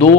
2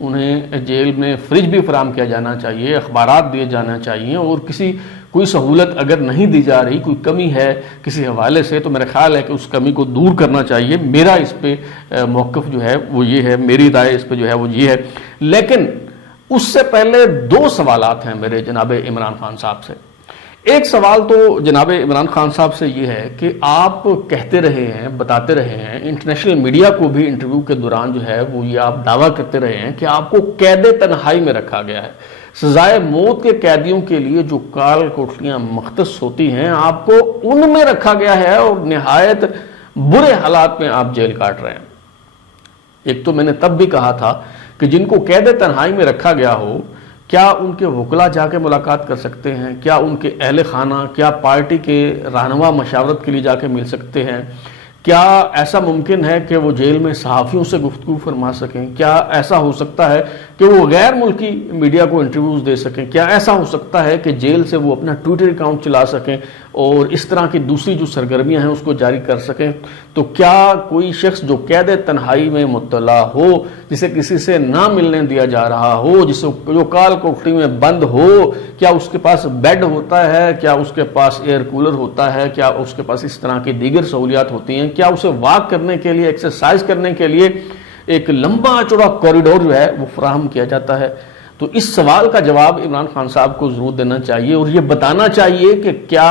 انہیں جیل میں فریج بھی فراہم کیا جانا چاہیے، اخبارات دیے جانا چاہیے، اور کوئی سہولت اگر نہیں دی جا رہی، کوئی کمی ہے کسی حوالے سے، تو میرا خیال ہے کہ اس کمی کو دور کرنا چاہیے۔ میرا اس پہ موقف جو ہے وہ یہ ہے، میری رائے اس پہ جو ہے وہ یہ ہے۔ لیکن اس سے پہلے 2 سوالات ہیں میرے جناب عمران خان صاحب سے۔ ایک سوال تو جناب عمران خان صاحب سے یہ ہے کہ آپ کہتے رہے ہیں، بتاتے رہے ہیں، انٹرنیشنل میڈیا کو بھی انٹرویو کے دوران جو ہے وہ یہ آپ دعویٰ کرتے رہے ہیں کہ آپ کو قید تنہائی میں رکھا گیا ہے۔ سزائے موت کے قیدیوں کے لیے جو کال کوٹلیاں مختص ہوتی ہیں، آپ کو ان میں رکھا گیا ہے اور نہایت برے حالات میں آپ جیل کاٹ رہے ہیں۔ ایک تو میں نے تب بھی کہا تھا کہ جن کو قید تنہائی میں رکھا گیا ہو، کیا ان کے وکلا جا کے ملاقات کر سکتے ہیں؟ کیا ان کے اہل خانہ، کیا پارٹی کے رہنما مشاورت کے لیے جا کے مل سکتے ہیں؟ کیا ایسا ممکن ہے کہ وہ جیل میں صحافیوں سے گفتگو فرما سکیں؟ کیا ایسا ہو سکتا ہے کہ وہ غیر ملکی میڈیا کو انٹرویوز دے سکیں؟ کیا ایسا ہو سکتا ہے کہ جیل سے وہ اپنا ٹویٹر اکاؤنٹ چلا سکیں اور اس طرح کی دوسری جو سرگرمیاں ہیں اس کو جاری کر سکیں؟ تو کیا کوئی شخص جو قید تنہائی میں مبتلا ہو، جسے کسی سے نہ ملنے دیا جا رہا ہو، جو کال کوٹری میں بند ہو، کیا اس کے پاس بیڈ ہوتا ہے؟ کیا اس کے پاس ایئر کولر ہوتا ہے؟ کیا اس کے پاس اس طرح کی دیگر سہولیات ہوتی ہیں؟ کیا اسے واک کرنے کے لیے، ایکسرسائز کرنے کے لیے ایک لمبا چوڑا کوریڈور جو ہے وہ فراہم کیا جاتا ہے؟ تو اس سوال کا جواب عمران خان صاحب کو ضرور دینا چاہیے اور یہ بتانا چاہیے کہ کیا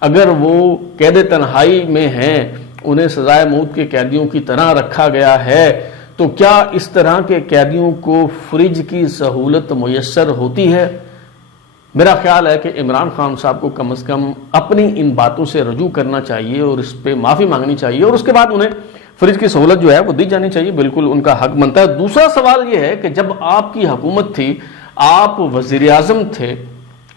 اگر وہ قید تنہائی میں ہیں، انہیں سزائے موت کے قیدیوں کی طرح رکھا گیا ہے، تو کیا اس طرح کے قیدیوں کو فریج کی سہولت میسر ہوتی ہے؟ میرا خیال ہے کہ عمران خان صاحب کو کم از کم اپنی ان باتوں سے رجوع کرنا چاہیے اور اس پہ معافی مانگنی چاہیے، اور اس کے بعد انہیں فریج کی سہولت جو ہے وہ دی جانی چاہیے، بالکل ان کا حق بنتا ہے۔ دوسرا سوال یہ ہے کہ جب آپ کی حکومت تھی، آپ وزیر اعظم تھے،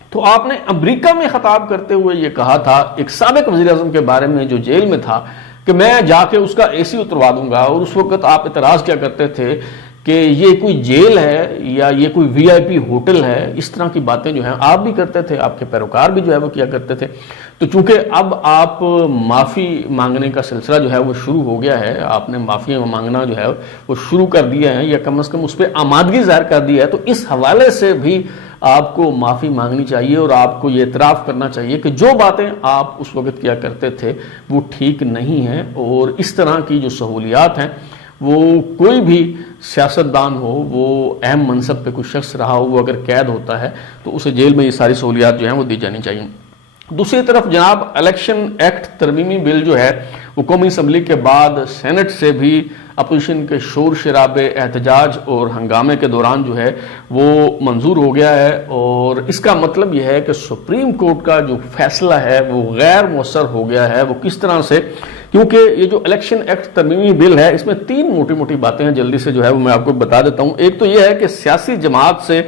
تو آپ نے امریکہ میں خطاب کرتے ہوئے یہ کہا تھا ایک سابق وزیر اعظم کے بارے میں جو جیل میں تھا کہ میں جا کے اس کا اے سی اتروا دوں گا، اور اس وقت آپ اعتراض کیا کرتے تھے کہ یہ کوئی جیل ہے یا یہ کوئی وی آئی پی ہوٹل ہے۔ اس طرح کی باتیں جو ہیں آپ بھی کرتے تھے، آپ کے پیروکار بھی جو ہے وہ کیا کرتے تھے۔ تو چونکہ اب آپ معافی مانگنے کا سلسلہ جو ہے وہ شروع ہو گیا ہے، آپ نے معافی مانگنا جو ہے وہ شروع کر دیا ہے یا کم از کم اس پہ آمادگی ظاہر کر دی ہے، تو اس حوالے سے بھی آپ کو معافی مانگنی چاہیے اور آپ کو یہ اعتراف کرنا چاہیے کہ جو باتیں آپ اس وقت کیا کرتے تھے وہ ٹھیک نہیں ہیں، اور اس طرح کی جو سہولیات ہیں وہ کوئی بھی سیاستدان ہو، وہ اہم منصب پہ کوئی شخص رہا ہو، وہ اگر قید ہوتا ہے تو اسے جیل میں یہ ساری سہولیات جو ہیں وہ دی جانی چاہیے۔ دوسری طرف جناب الیکشن ایکٹ ترمیمی بل جو ہے وہ قومی اسمبلی کے بعد سینٹ سے بھی اپوزیشن کے شور شرابے، احتجاج اور ہنگامے کے دوران جو ہے وہ منظور ہو گیا ہے، اور اس کا مطلب یہ ہے کہ سپریم کورٹ کا جو فیصلہ ہے وہ غیر مؤثر ہو گیا ہے۔ وہ کس طرح سے؟ کیونکہ یہ جو الیکشن ایکٹ ترمیمی بل ہے اس میں 3 موٹی موٹی باتیں ہیں، جلدی سے جو ہے وہ میں آپ کو بتا دیتا ہوں۔ ایک تو یہ ہے کہ سیاسی جماعت سے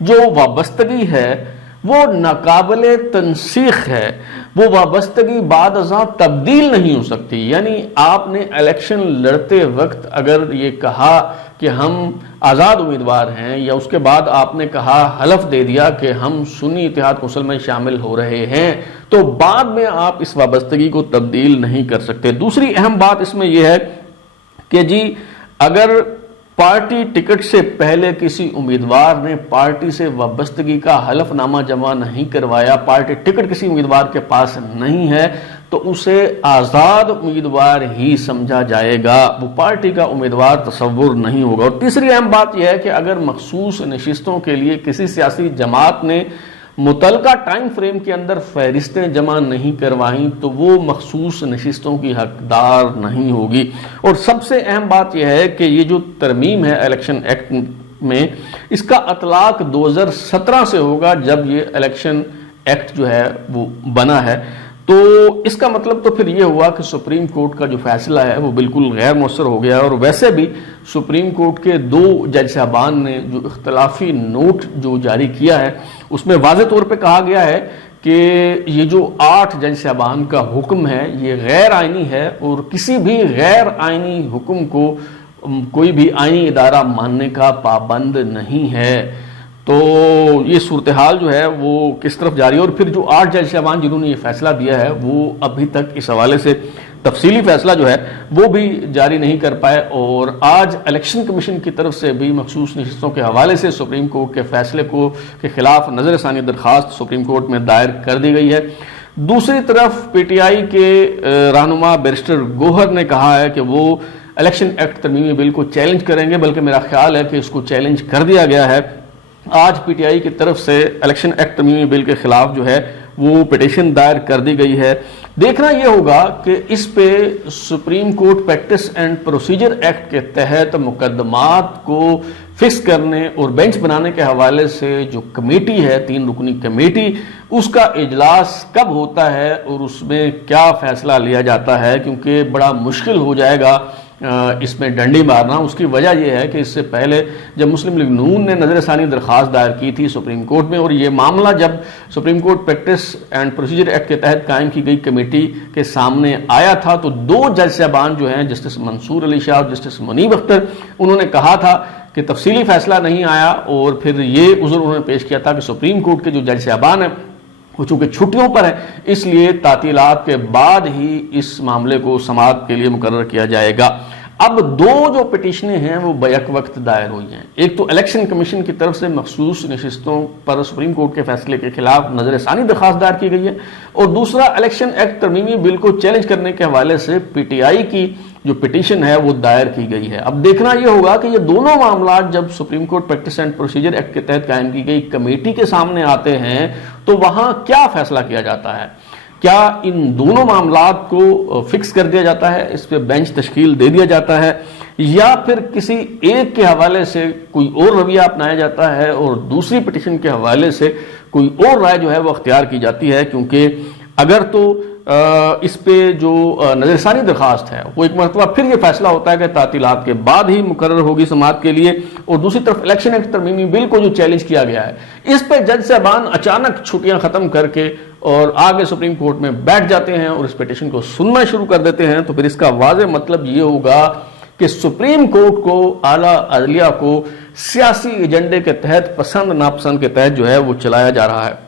جو وابستگی ہے وہ ناقابل تنسیخ ہے، وہ وابستگی بعد ازاں تبدیل نہیں ہو سکتی۔ یعنی آپ نے الیکشن لڑتے وقت اگر یہ کہا کہ ہم آزاد امیدوار ہیں، یا اس کے بعد آپ نے کہا، حلف دے دیا کہ ہم سنی اتحاد کونسل میں شامل ہو رہے ہیں، تو بعد میں آپ اس وابستگی کو تبدیل نہیں کر سکتے۔ دوسری اہم بات اس میں یہ ہے کہ جی اگر پارٹی ٹکٹ سے پہلے کسی امیدوار نے پارٹی سے وابستگی کا حلف نامہ جمع نہیں کروایا، پارٹی ٹکٹ کسی امیدوار کے پاس نہیں ہے، تو اسے آزاد امیدوار ہی سمجھا جائے گا، وہ پارٹی کا امیدوار تصور نہیں ہوگا۔ اور تیسری اہم بات یہ ہے کہ اگر مخصوص نشستوں کے لیے کسی سیاسی جماعت نے متعلقہ ٹائم فریم کے اندر فہرستیں جمع نہیں کروائیں تو وہ مخصوص نشستوں کی حقدار نہیں ہوگی۔ اور سب سے اہم بات یہ ہے کہ یہ جو ترمیم ہے الیکشن ایکٹ میں، اس کا اطلاق 2017 سے ہوگا جب یہ الیکشن ایکٹ جو ہے وہ بنا ہے۔ تو اس کا مطلب تو پھر یہ ہوا کہ سپریم کورٹ کا جو فیصلہ ہے وہ بالکل غیر مؤثر ہو گیا، اور ویسے بھی سپریم کورٹ کے 2 جج صاحبان نے جو اختلافی نوٹ جو جاری کیا ہے اس میں واضح طور پہ کہا گیا ہے کہ یہ جو 8 جج صاحبان کا حکم ہے یہ غیر آئینی ہے، اور کسی بھی غیر آئینی حکم کو کوئی بھی آئینی ادارہ ماننے کا پابند نہیں ہے۔ تو یہ صورتحال جو ہے وہ کس طرف جاری ہے، اور پھر جو 8 جج صاحبان جنہوں نے یہ فیصلہ دیا ہے وہ ابھی تک اس حوالے سے تفصیلی فیصلہ جو ہے وہ بھی جاری نہیں کر پائے، اور آج الیکشن کمیشن کی طرف سے بھی مخصوص نشستوں کے حوالے سے سپریم کورٹ کے فیصلے کے خلاف نظر ثانی درخواست سپریم کورٹ میں دائر کر دی گئی ہے۔ دوسری طرف پی ٹی آئی کے رہنما بیرسٹر گوہر نے کہا ہے کہ وہ الیکشن ایکٹ ترمیمی بل کو چیلنج کریں گے، بلکہ میرا خیال ہے کہ اس کو چیلنج کر دیا گیا ہے۔ آج پی ٹی آئی کی طرف سے الیکشن ایکٹ ترمیمی بل کے خلاف جو ہے وہ پٹیشن دائر کر دی گئی ہے۔ دیکھنا یہ ہوگا کہ اس پہ supreme court practice and procedure act کے تحت مقدمات کو فکس کرنے اور بینچ بنانے کے حوالے سے جو کمیٹی ہے، 3 رکنی کمیٹی، اس کا اجلاس کب ہوتا ہے اور اس میں کیا فیصلہ لیا جاتا ہے، کیونکہ بڑا مشکل ہو جائے گا اس میں ڈنڈی مارنا۔ اس کی وجہ یہ ہے کہ اس سے پہلے جب مسلم لیگ نون نے نظر ثانی درخواست دائر کی تھی سپریم کورٹ میں، اور یہ معاملہ جب supreme court practice and procedure act کے تحت قائم کی گئی کمیٹی کے سامنے آیا تھا، تو 2 جج صاحبان جو ہیں، جسٹس منصور علی شاہ اور جسٹس منیب اختر، انہوں نے کہا تھا کہ تفصیلی فیصلہ نہیں آیا، اور پھر یہ عذر انہوں نے پیش کیا تھا کہ سپریم کورٹ کے جو جج صاحبان ہیں وہ چونکہ چھٹیوں پر ہیں، اس لیے تعطیلات کے بعد ہی اس معاملے کو سماعت کے لیے مقرر کیا جائے گا۔ اب 2 جو پٹیشنیں ہیں وہ بیک وقت دائر ہوئی ہیں۔ ایک تو الیکشن کمیشن کی طرف سے مخصوص نشستوں پر سپریم کورٹ کے فیصلے کے خلاف نظر ثانی درخواست دائر کی گئی ہے، اور دوسرا الیکشن ایکٹ ترمیمی بل کو چیلنج کرنے کے حوالے سے پی ٹی آئی کی جو پٹیشن ہے وہ دائر کی گئی ہے۔ اب دیکھنا یہ ہوگا کہ یہ دونوں معاملات جب supreme court practice and procedure act کے تحت قائم کی گئی کمیٹی کے سامنے آتے ہیں تو وہاں کیا فیصلہ کیا جاتا ہے۔ کیا ان دونوں معاملات کو فکس کر دیا جاتا ہے، اس پہ بینچ تشکیل دے دیا جاتا ہے، یا پھر کسی ایک کے حوالے سے کوئی اور رویہ اپنایا جاتا ہے اور دوسری پٹیشن کے حوالے سے کوئی اور رائے جو ہے وہ اختیار کی جاتی ہے؟ کیونکہ اگر تو اس پہ جو نظر ثانی درخواست ہے وہ ایک مرتبہ پھر یہ فیصلہ ہوتا ہے کہ تعطیلات کے بعد ہی مقرر ہوگی سماعت کے لیے، اور دوسری طرف الیکشن ایکٹ ترمیمی بل کو جو چیلنج کیا گیا ہے، اس پہ جج صاحبان اچانک چھٹیاں ختم کر کے اور آگے سپریم کورٹ میں بیٹھ جاتے ہیں اور اس پٹیشن کو سننا شروع کر دیتے ہیں، تو پھر اس کا واضح مطلب یہ ہوگا کہ سپریم کورٹ کو، اعلیٰ عدلیہ کو سیاسی ایجنڈے کے تحت، پسند ناپسند کے تحت جو ہے وہ چلایا جا رہا ہے۔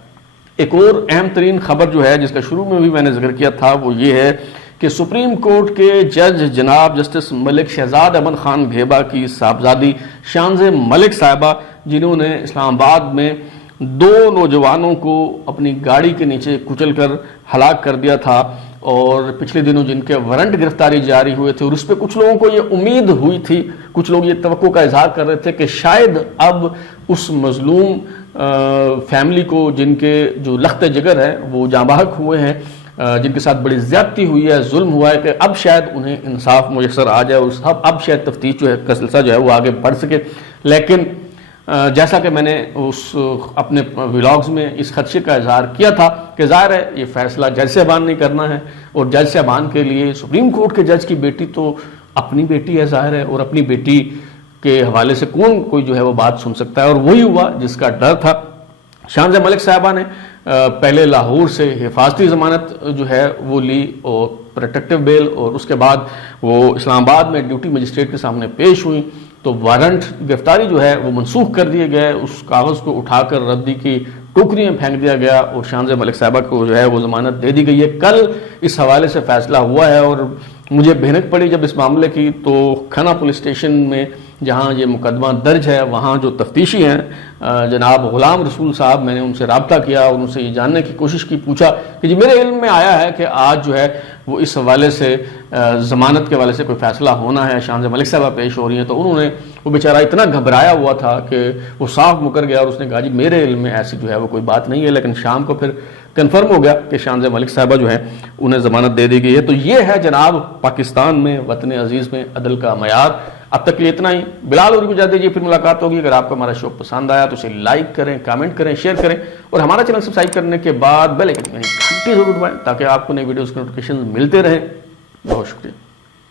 ایک اور اہم ترین خبر جو ہے، جس کا شروع میں بھی میں نے ذکر کیا تھا، وہ یہ ہے کہ سپریم کورٹ کے جج جناب جسٹس ملک شہزاد احمد خان گھیبا کی صاحبزادی شانزِ ملک صاحبہ، جنہوں نے اسلام آباد میں 2 نوجوانوں کو اپنی گاڑی کے نیچے کچل کر ہلاک کر دیا تھا، اور پچھلے دنوں جن کے وارنٹ گرفتاری جاری ہوئے تھے، اور اس پہ کچھ لوگوں کو یہ امید ہوئی تھی، کچھ لوگ یہ توقع کا اظہار کر رہے تھے کہ شاید اب اس مظلوم فیملی کو، جن کے جو لخت جگر ہیں وہ جاں بحق ہوئے ہیں، جن کے ساتھ بڑی زیادتی ہوئی ہے، ظلم ہوا ہے، کہ اب شاید انہیں انصاف میسر آ جائے اور اب شاید تفتیش جو ہے کا سلسلہ جو ہے وہ آگے بڑھ سکے۔ لیکن جیسا کہ میں نے اپنے ولاگز میں اس خدشے کا اظہار کیا تھا کہ ظاہر ہے یہ فیصلہ جج صاحبان نے کرنا ہے، اور جج صاحبان کے لیے سپریم کورٹ کے جج کی بیٹی تو اپنی بیٹی ہے ظاہر ہے، اور اپنی بیٹی کے حوالے سے کوئی جو ہے وہ بات سن سکتا ہے، اور وہی ہوا جس کا ڈر تھا۔ شانزِ ملک صاحبہ نے پہلے لاہور سے حفاظتی ضمانت جو ہے وہ لی، اور پروٹیکٹیو بیل، اور اس کے بعد وہ اسلام آباد میں ڈیوٹی مجسٹریٹ کے سامنے پیش ہوئی، تو وارنٹ گرفتاری جو ہے وہ منسوخ کر دیے گئے، اس کاغذ کو اٹھا کر ردی کی ٹوکری میں پھینک دیا گیا، اور شانزِ ملک صاحبہ کو جو ہے وہ ضمانت دے دی گئی ہے۔ کل اس حوالے سے فیصلہ ہوا ہے، اور مجھے بھنک پڑی جب اس معاملے کی، تو کھنہ پولیس اسٹیشن میں جہاں یہ مقدمہ درج ہے، وہاں جو تفتیشی ہیں جناب غلام رسول صاحب، میں نے ان سے رابطہ کیا اور ان سے یہ جاننے کی کوشش کی، پوچھا کہ جی میرے علم میں آیا ہے کہ آج جو ہے وہ اس حوالے سے ضمانت کے حوالے سے کوئی فیصلہ ہونا ہے، شانزِ ملک صاحبہ پیش ہو رہی ہیں، تو انہوں نے، وہ بیچارہ اتنا گھبرایا ہوا تھا کہ وہ صاف مکر گیا، اور اس نے کہا جی میرے علم میں ایسی جو ہے وہ کوئی بات نہیں ہے، لیکن شام کو پھر کنفرم ہو گیا کہ شانزِ ملک صاحبہ جو ہے انہیں ضمانت دے دی گئی ہے۔ تو یہ ہے جناب پاکستان میں، وطن عزیز میں عدل کا معیار۔ اب تک کے لیے اتنا ہی، بلال اوری کو اجازت دیجیے، پھر ملاقات ہوگی۔ اگر آپ کو ہمارا شو پسند آیا تو اسے لائک کریں، کامنٹ کریں، شیئر کریں، اور ہمارا چینل سبسکرائب کرنے کے بعد بیل آئکن کی گھنٹی ضرور دبائیں تاکہ آپ کو نئی ویڈیوز کے نوٹیفیکیشن ملتے رہیں۔ بہت شکریہ۔